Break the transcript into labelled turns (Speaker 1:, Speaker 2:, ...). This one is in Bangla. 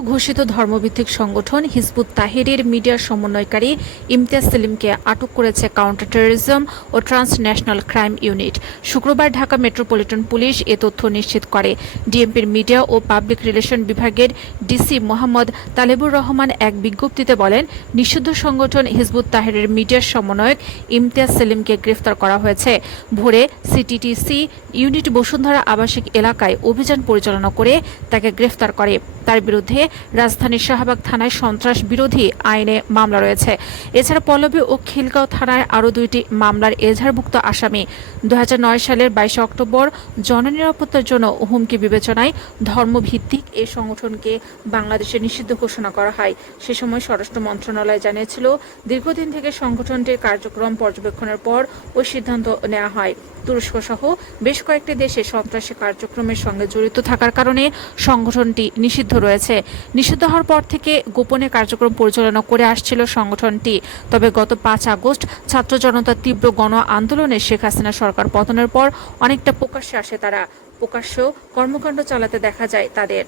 Speaker 1: ঘোষিত ধর্মভিত্তিক সংগঠন হিজবুত তাহিরের মিডিয়া সমন্বয়কারী ইমতিয়াজ সেলিমকে আটক করেছে কাউন্টার টেরোরিজম ও ট্রান্সন্যাশনাল ক্রাইম ইউনিট শুক্রবার ঢাকা মেট্রোপলিটন পুলিশ এ তথ্য নিশ্চিত করে। ডিএমপির মিডিয়া ও পাবলিক রিলেশন বিভাগের ডিসি মোহাম্মদ তালেবুর রহমান এক বিজ্ঞপ্তিতে বলেন, নিষিদ্ধ সংগঠন হিজবুত তাহিরের মিডিয়া সমন্বয়ক ইমতিয়াজ সেলিমকে গ্রেফতার করা হয়েছে। ভোরে সিটিটিসি ইউনিট বসুন্ধরা আবাসিক এলাকায় অভিযান পরিচালনা করে তাকে গ্রেফতার করে। তার বিরুদ্ধে রাজধানীর শাহবাগ থানায় সন্ত্রাস বিরোধী আইনে মামলা রয়েছে। এছাড়া পল্লবী ও খিলগাঁও থানায় আরও দুইটি মামলার এজাহারভুক্ত আসামি। দু হাজার নয় সালের বাইশে অক্টোবর জননিরাপত্তার জন্য হুমকি বিবেচনায় ধর্মভিত্তিক এ সংগঠনকে বাংলাদেশে নিষিদ্ধ ঘোষণা করা হয়। সে সময় স্বরাষ্ট্র মন্ত্রণালয় জানিয়েছিল, দীর্ঘদিন থেকে সংগঠনটির কার্যক্রম পর্যবেক্ষণের পর ওই সিদ্ধান্ত নেওয়া হয়। তুরস্ক সহ বেশ কয়েকটি দেশে সন্ত্রাসী কার্যক্রমের সঙ্গে জড়িত থাকার কারণে সংগঠনটি নিষিদ্ধ রয়েছে। নিষিদ্ধ হওয়ার পর থেকে গোপনে কার্যক্রম পরিচালনা করে আসছিল সংগঠনটি। তবে গত পাঁচ আগস্ট ছাত্র জনতার তীব্র গণ আন্দোলনে শেখ হাসিনা সরকার পতনের পর অনেকটা প্রকাশ্যে আসে তারা। প্রকাশ্যেও কর্মকাণ্ড চালাতে দেখা যায় তাদের।